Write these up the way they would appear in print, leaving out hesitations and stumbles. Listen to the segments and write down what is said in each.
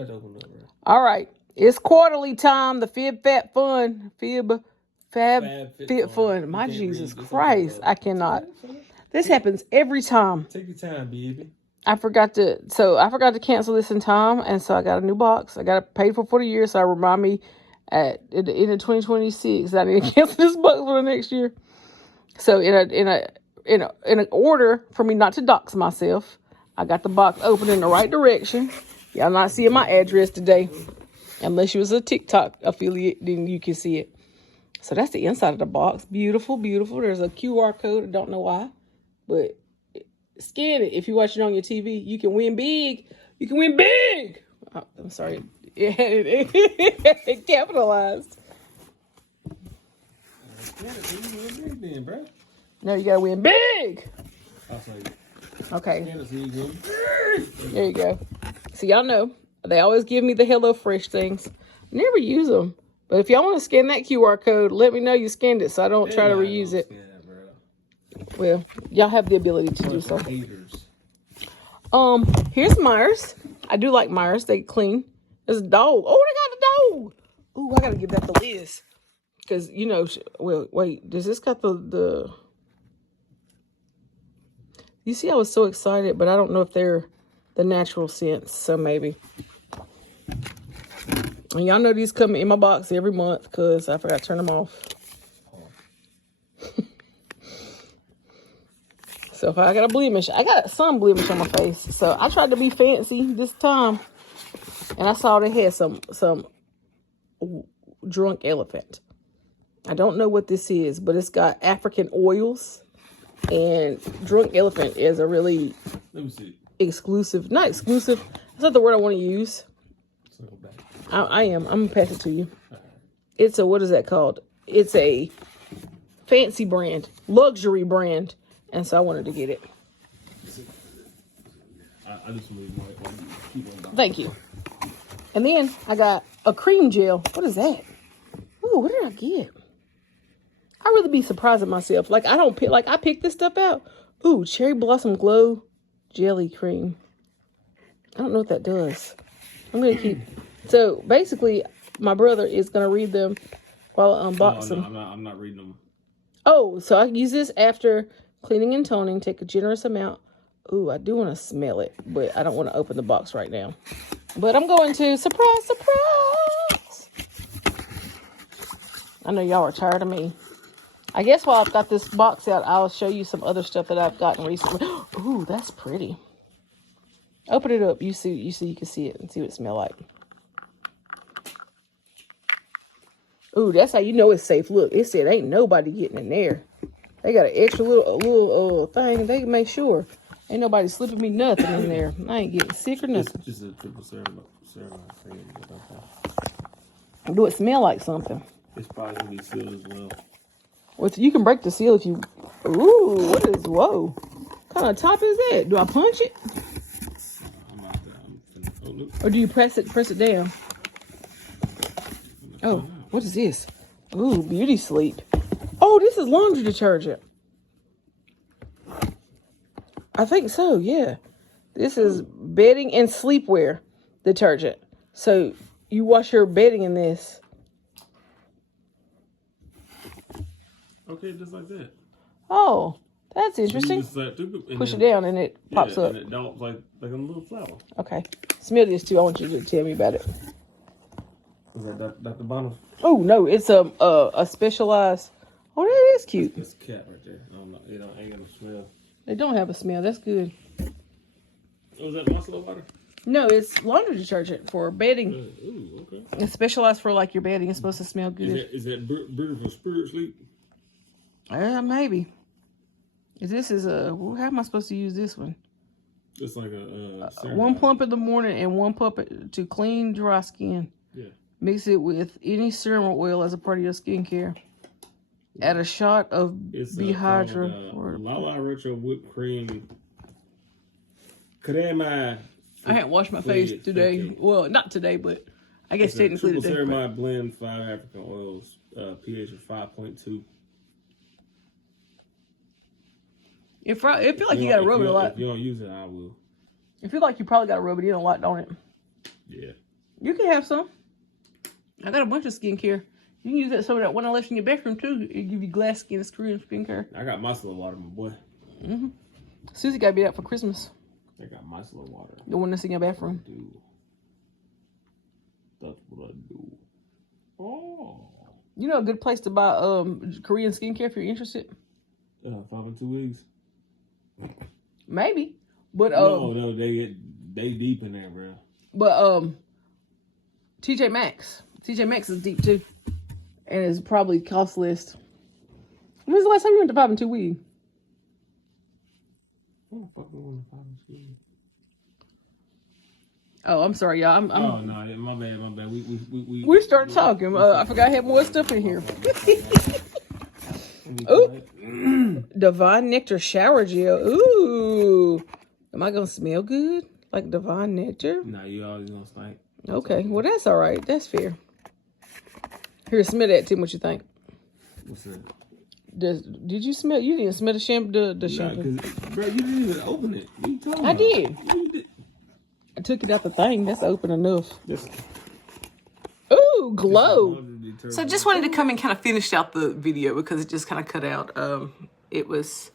better open up, bro. All right. It's quarterly time. The Fib Fat Fun. Fib Fit Fun. My Jesus Christ. I cannot. This happens every time. Take your time, baby. I forgot to cancel this in time, and so I got a new box. I got it paid for the year, so I remind me at the end of 2026 that I need to cancel this box for the next year. So in an order for me not to dox myself, I got the box open in the right direction. Y'all not seeing my address today, unless you was a TikTok affiliate, then you can see it. So that's the inside of the box. Beautiful, beautiful. There's a QR code. I don't know why, but scan it. If you watch it on your TV, you can win big. You can win big. Oh, I'm sorry. It capitalized. No, you gotta win big. Okay. There you go. So y'all know they always give me the HelloFresh things. Never use them. But if y'all want to scan that QR code, let me know you scanned it so I don't try to reuse it. Well, y'all have the ability to do so. Here's Myers. I do like Myers. They clean. There's a dog. Oh, they got a dog. Oh, I gotta give that to Liz. Because, you know, well, wait, does this got the... You see, I was so excited, but I don't know if they're the natural scents, so maybe. And y'all know these come in my box every month because I forgot to turn them off. So if I got a blemish, I got some blemish on my face. So I tried to be fancy this time. And I saw they had some drunk elephant. I don't know what this is, but it's got African oils. And drunk elephant is a really exclusive, not exclusive. That's not the word I want to use. I am. I'm going to pass it to you. It's a, what is that called? It's a fancy brand, luxury brand. And so I wanted to get it. Thank you. And then I got a cream gel. What is that? Ooh, what did I get? I really be surprised at myself. Like, I don't pick, like, I picked this stuff out. Ooh, Cherry Blossom Glow Jelly Cream. I don't know what that does. I'm going to keep. So, basically, my brother is going to read them while I unbox them. I'm not reading them. Oh, so I use this after cleaning and toning. Take a generous amount. Ooh, I do want to smell it, but I don't want to open the box right now. But I'm going to, surprise, surprise. I know y'all are tired of me. I guess while I've got this box out, I'll show you some other stuff that I've gotten recently. Ooh, that's pretty. Open it up. You can see it and see what it smells like. Ooh, that's how you know it's safe. Look, it said ain't nobody getting in there. They got an extra little thing. They make sure ain't nobody slipping me nothing in there. I ain't getting sick or nothing. It's just a triple serum. Do it smell like something? It's probably gonna be sealed as well. You can break the seal if you. Ooh, what is? Whoa, what kind of top is that? Do I punch it? Or do you press it down? Oh, what is this? Ooh, Beauty Sleep. Oh, this is laundry detergent. I think so, yeah. This is bedding and sleepwear detergent. So you wash your bedding in this. Okay, just like that. Oh, that's interesting. Push it down and it pops up. And it dumps like a little flower. Okay. Smell this too. I want you to tell me about it. Is that Dr. Bonham? Oh, no. It's a specialized. Oh, that is cute. It's a cat right there. It ain't got no smell. They don't have a smell. That's good. Oh, is that micellar water? No, it's laundry detergent for bedding. Ooh, okay. It's specialized for like your bedding. It's supposed to smell good. Is that beautiful spirit sleep? Maybe. This is how am I supposed to use this one? It's like a one pump in the morning and one pump to clean dry skin. Yeah. Mix it with any serum or oil as a part of your skincare. Add a shot of Behydra. Lala Retro whipped cream. Crema. I hadn't washed my face today. Okay. Well, not today, but I guess technically today. Ceramide blend 5 African oils. pH of 5.2. I feel like you gotta rub it a lot. If you don't use it, I will. I feel like you probably gotta rub it in a lot, don't it? Yeah. You can have some. I got a bunch of skincare. You can use that some of that one I left in your bedroom too. It give you glass skin. It's Korean skincare. I got micellar water, my boy. Susie got me that for Christmas. I got micellar water. The one that's in your bathroom. That's what I do. Oh. You know a good place to buy Korean skincare if you're interested? 5 and 2 weeks. Maybe. But no, they deep in there, bro. But TJ Maxx. TJ Maxx is deep too. And it's probably cost less. When's the last time you went to 5 and 2 weeks? What the fuck we want to 5 and 2 weeks? Oh, I'm sorry, y'all. Oh no, my bad. We started talking. I forgot I had more stuff in here. Ooh, Divine Nectar shower gel. Ooh, am I gonna smell good like Divine Nectar? Nah, you always gonna stink. Okay, well that's all right. That's fair. Here, smell that. Tell me what you think. What's that? Did you smell? You didn't smell the shampoo. The shampoo. Bro, you didn't even open it. What are you talking I about? did. You did. I took it out the thing. That's open enough. Ooh, glow. So just wanted to come and kind of finish out the video because it just kind of cut out. It was,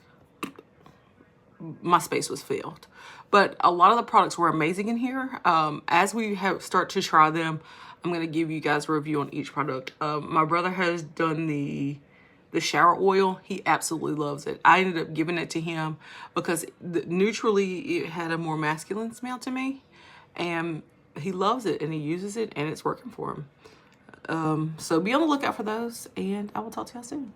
my space was filled. But a lot of the products were amazing in here. As we start to try them, I'm going to give you guys a review on each product. My brother has done the shower oil. He absolutely loves it. I ended up giving it to him because neutrally it had a more masculine smell to me. And he loves it and he uses it and it's working for him. So be on the lookout for those and I will talk to y'all soon.